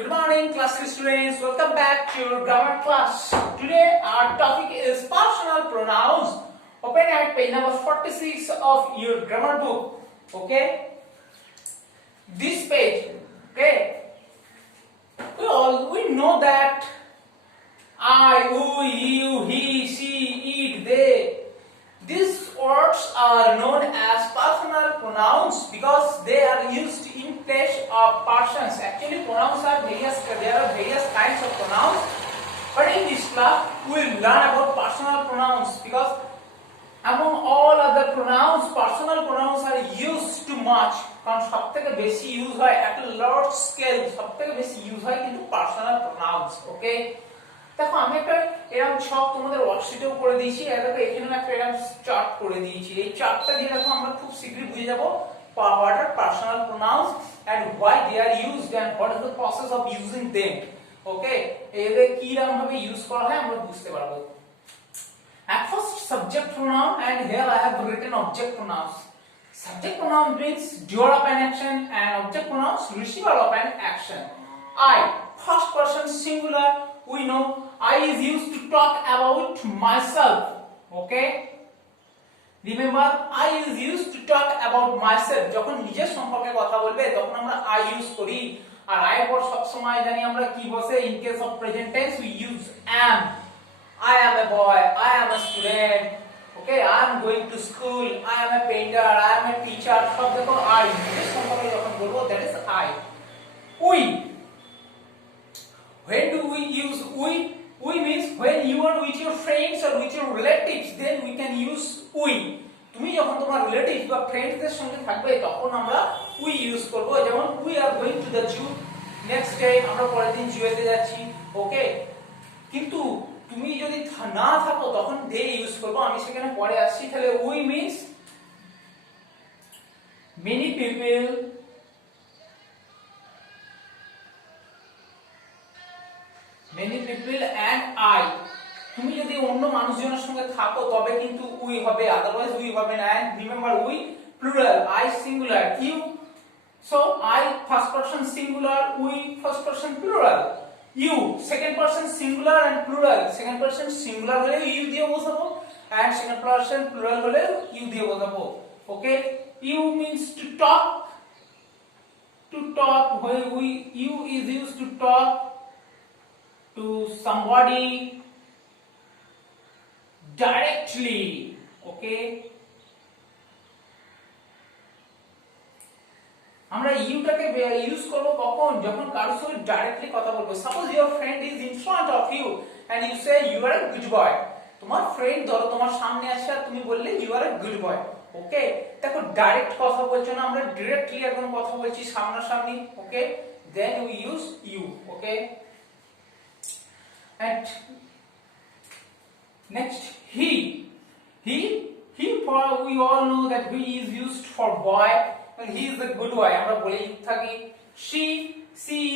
Good morning, class 3 students. Welcome back to your grammar class. Today, our topic is personal pronouns. Open at page number 46 of your grammar book. Okay? This page. Okay? We know that I, we, you, he, she, it, they. These words are known as personal pronouns because they are used in place of persons. Actually, pronouns are there are various kinds of pronouns. But in this class, we will learn about personal pronouns because among all other pronouns, personal pronouns are used too much. কারণ সবথেকে বেশি ইউজ হয় at a large scale, সবথেকে বেশি ইউজ হয় কিন্তু personal pronouns. ওকে? দেখো আমি একটা এরকম ছক তোমাদের ওয়ার্কশিটেও করে দিয়েছি, আর দেখো এখানেও একটা এরকম চার্ট করে দিয়েছি। এই চার্টটা দিয়ে দেখো আমরা খুব শীঘ্রই বুঝে যাব what are personal pronouns and why they are used and what is the process of using them. ওকে, এদের কি রকম ভাবে ইউজ করা হয় আমরা বুঝতে পারবো। At first, subject pronoun, and here I have written object pronouns. Subject pronoun means doer of an action, and object pronouns receiver of an action. I, first person singular. We know I is used to talk about myself. Okay? Remember, I is used to talk about myself. যখন নিজের সম্পর্কে কথা বলবে তখন আমরা I use করি, আর I এর পর সব সময় জানি আমরা কি বসে। In case of present tense, we use am. I am a boy. I am a student. Okay? I am going to school. I am a painter. I am a teacher. সব দেখো I নিজের সম্পর্কে যখন বলবো that is I. We. When do we use we? We means when you are with your friends or with your relatives, then we can use we. তুমি যখন তোমার রিলেটিভ বা ফ্রেন্ডসদের সঙ্গে থাকবে তখন আমরা we ইউজ করব। যেমন we are going to the zoo. Next day আমরা পরের দিন জুয়েতে যাচ্ছি। ওকে? কিন্তু তুমি যদি না থাকো তখন they ইউজ করব। আমি সেখানে পরে আসছি। তাহলে we means many people, and I. তুমি যদি অন্য মানুষজনের সঙ্গে থাকো তবে কিন্তু we হবে, otherwise we হবে না। And remember, we plural, I singular, you. So I first person singular, we first person plural, you second person singular and plural. Second person singular হলে you দিয়ে বোঝাবো, and second person plural হলে you দিয়ে বোঝাবো। Okay? You means to talk. When you is used to talk to somebody directly. Okay? আমরা ইউটাকে ইউজ করব কখন? যখন কারোর সঙ্গে ডাইরেক্টলি কথা বলবো। Suppose your friend is in front of you and you say you are a good boy. তোমার ফ্রেন্ড ধরো তোমার সামনে আছে আর তুমি বললে ইউ আর আ গুড বয়। ওকে? দেখো ডাইরেক্ট কথা বলছো না, আমরা ডাইরেক্টলি একদম কথা বলছি সামনাসামনি। Okay? Then we use you. Okay? And next, he. We all know that he is used for boy, and he is a good boy. আমরা বলেই থাকি। She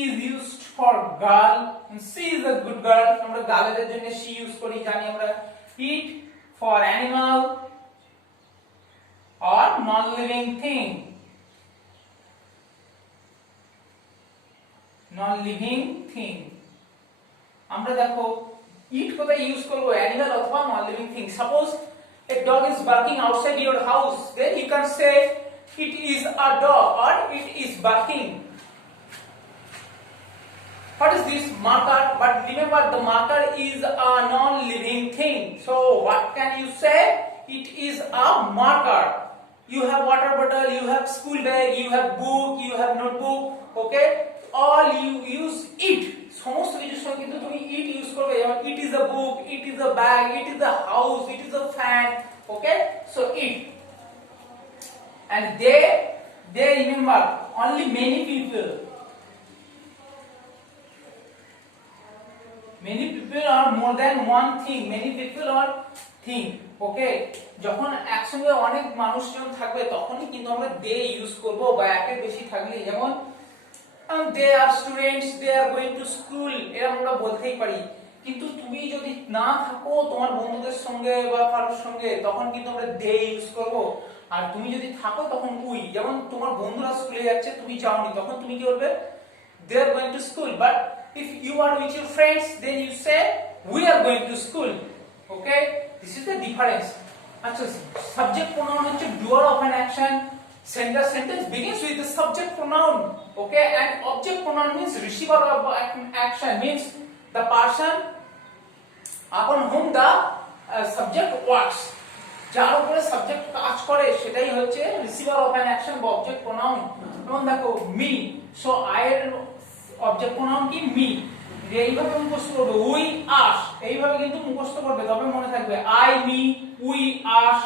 is used for girl, and she is a good girl. আমরা গার্লদের জন্য she use করি, জানি আমরা। It for animal or non-living thing. Non-living thing. আমরা দেখো ইট কোথায় ইউজ করব? অ্যানিমাল অথবা non living thing. Suppose a dog is barking outside your house, then you can say it is a dog or it is barking. What is this? Marker. But remember, the marker is a non-living thing. So what can you say? It is a marker. You have water bottle, you have school bag, you have book, you have notebook. Okay? All you use it. সমস্ত কিছুর সঙ্গে কিন্তু তুমি it use করবে। যেমন it is a book, it is a bag, it is a house, it is a fan. Okay? So it. And they remember only many people. Many people are more than one thing. Many people are thing. ওকে? যখন একসঙ্গে অনেক মানুষজন থাকবে তখনই কিন্তু আমরা they use করব, বা একের বেশি থাকলে যেমন they are students, they are going to school, এরা আমরা বলতেই পারি। কিন্তু তুমি যদি না থাকো তোমার বন্ধুদের সঙ্গে বা কারোর সঙ্গে তখন কিন্তু আমরা they ইউজ করব। আর তুমি যদি থাকো তখন we। যেমন তোমার বন্ধুরা স্কুলে যাচ্ছে, তুমি যাওনি, তখন তুমি কি বলবে? they are going to school, but if you are with your friends, then you say we are going to school. Okay, this is the difference. আচ্ছা, subject pronoun হচ্ছে doer of an action. Sentence begins with the subject pronoun. Okay, and object pronoun means receiver of action, means the person upon whom the subject works. যার উপরে সাবজেক্ট কাজ করে সেটাই হচ্ছে receiver of an action বা object pronoun. যেমন দেখো me, so I এর অবজেক্ট প্রোনাউন কি মি, এইভাবে মুখস্থ করবে। উই আস, এইভাবে কিন্তু মুখস্থ করবে, তবে মনে থাকবে I me, we us,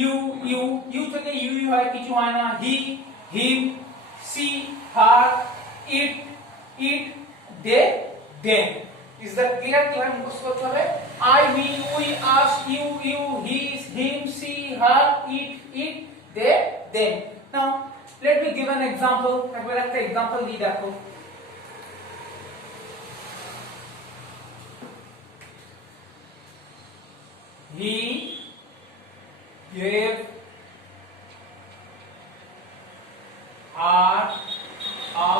you you, you থেকে ইউই হয়, কিছু হয় না। He him, she her, it it, they them. Is that clear? কিভাবে মুখস্থ করতে হবে? I, me, we, us, you, he, him, she, her, it, they, them. Now, let me give an example. একবার একটা example দিয়ে দেখো। He gave her a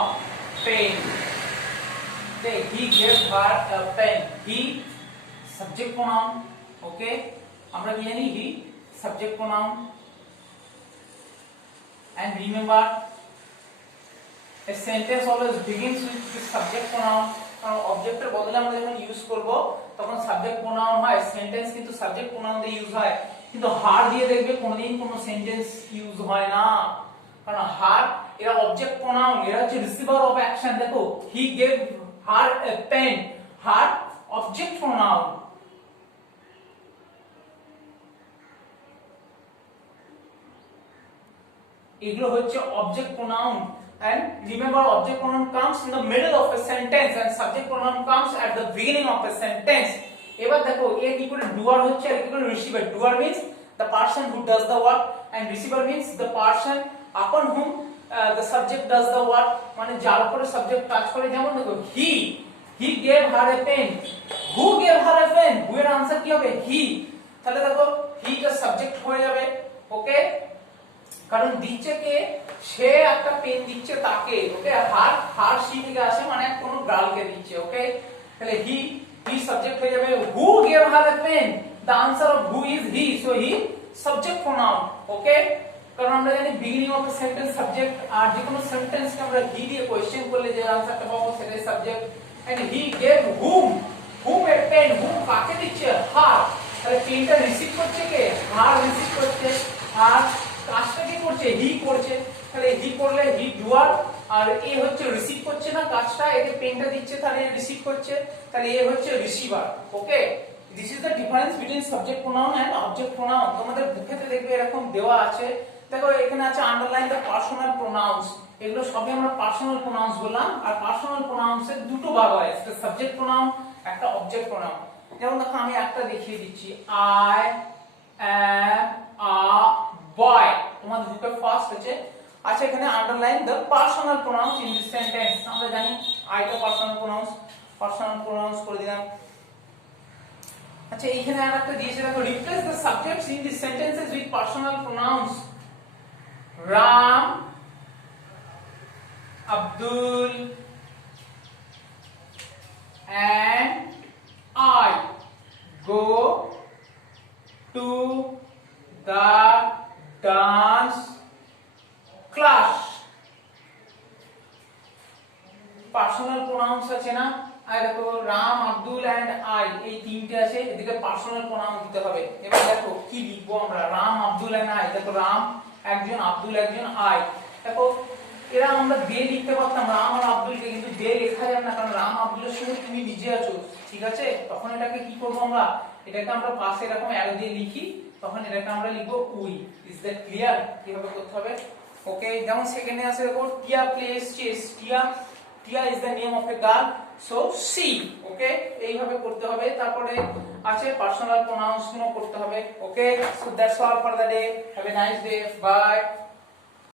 pen. He gave her a pen. He subject pronoun. Okay, আমরা কি জানি? He subject pronoun. And remember, a sentence always begins with the subject pronoun. কারণ অবজেক্টের বদলে আমরা যখন ইউজ করব তখন সাবজেক্ট প্রোনাউন হয়, সেন্টেন্স কিন্তু সাবজেক্ট প্রোনাউন দিয়ে ইউজ হয়। কিন্তু হার দিয়ে দেখবে কোনোদিন কোনো সেন্টেন্স ইউজ হয় না, কারণ হার এরা অবজেক্ট প্রোনাউন, এরা হচ্ছে রিসিভার অফ অ্যাকশন। দেখো, he gave her a pen, her object pronoun. এগুলো হচ্ছে object pronoun, and remember object pronoun comes in the middle of a sentence and subject pronoun comes at the beginning of a sentence. এবার দেখো এ কি করে doer হচ্ছে আর কি করে receiver। doer means the person who does the work and receiver means the person upon whom the subject does the work, মানে যার উপরে সাবজেক্ট কাজ করে। যেমন দেখো he gave her a pen. Who gave her a pen? who এর आंसर কি হবে? he। তাহলে দেখো he টা সাবজেক্ট হয়ে যাবে। ওকে, কারণ দিচ্ছে কে? সে একটা পেন দিচ্ছে তাকে। ওকে, হার সি থেকে আসে, মানে কোন গার্লকে দিচ্ছে। ওকে, তাহলে he সাবজেক্ট হয়ে যাবে। who gave her a pen? the answer of who is he, so he subject pronoun. ওকে, কারণ আমরা জানি beginning of the sentence subject, আর যে কোনো সেন্টেন্সকে আমরা he দিয়ে কোশ্চেন করলে যে आंसरটা পাবো সেটাই subject. and he gave whom a pen, whom কাকে দিচ্ছে? her। তাহলে পেনটা রিসিভ করছে কে? her রিসিভ করছে, আর কাজটা কে করছে? he করছে। তাহলে he করলে he doer, আর এ হচ্ছে রিসিভ করছে না কাজটা, একে পেনটা দিচ্ছে, তাহলে রিসিভ করছে, তাহলে এ হচ্ছে receiver. Okay, this is the difference between subject pronoun and object pronoun. তোমাদের বুকেতে দেখবে এরকম দেওয়া আছে। দেখো এখানে আছে আন্ডারলাইন দ্য পার্সোনাল প্রোনাউন্স। এগুলো সবই আমরা পার্সোনাল প্রোনাউন্স বললাম। আর পার্সোনাল প্রোনাউন্স এর দুটো ভাগ হয়, একটা সাবজেক্ট প্রোনাউন, একটা অবজেক্ট প্রোনাউন। যেমন দেখো আমি একটা দেখিয়ে দিচ্ছি, আই অ্যাম আ বয়। তোমাদের বুকে ফার্স্ট হচ্ছে। আচ্ছা, এখানে underline the personal pronouns in this sentence. আমরা জানি আইটা পার্সোনাল প্রোনাউন্স করে দিলাম। আচ্ছা, এইখানে আরেকটা দিয়েছে, দেখো replace the subjects in this sentences with personal pronouns. Ram, Abdul, and I go to the dance class. Personal pronouns আছে না? আর দেখো রাম, আব্দুল এন্ড আই, এই তিনটে আছে, এদিকে পার্সোনাল প্রোনাউন দিতে হবে। এবার দেখো কি লিখবো আমরা? Ram, Abdul and I. দেখো রাম একজন, আব্দুল একজন, আই। দেখো এরা আমরা দে লিখতে পারতাম রাম আর আব্দুলকে, কিন্তু দে লেখা যাবে না, কারণ রাম আব্দুলের সঙ্গে তুমি নিজে আছো। ঠিক আছে, তখন এটাকে কি করবো আমরা? এটাকে আমরা পাশে এরকম অ্যারো দিয়ে লিখি, তখন এটাকে আমরা লিখবো উই। Is that clear? কিভাবে করতে হবে? ওকে, যেমন সেকেন্ডে আছে দেখো Tia plays chess. Tia is the name of a girl, so she. Okay, এইভাবে করতে হবে। তারপরে আছে পার্সোনাল প্রোনাউন্স গুলো করতে হবে। Okay, so that's all for the day. Have a nice day, by.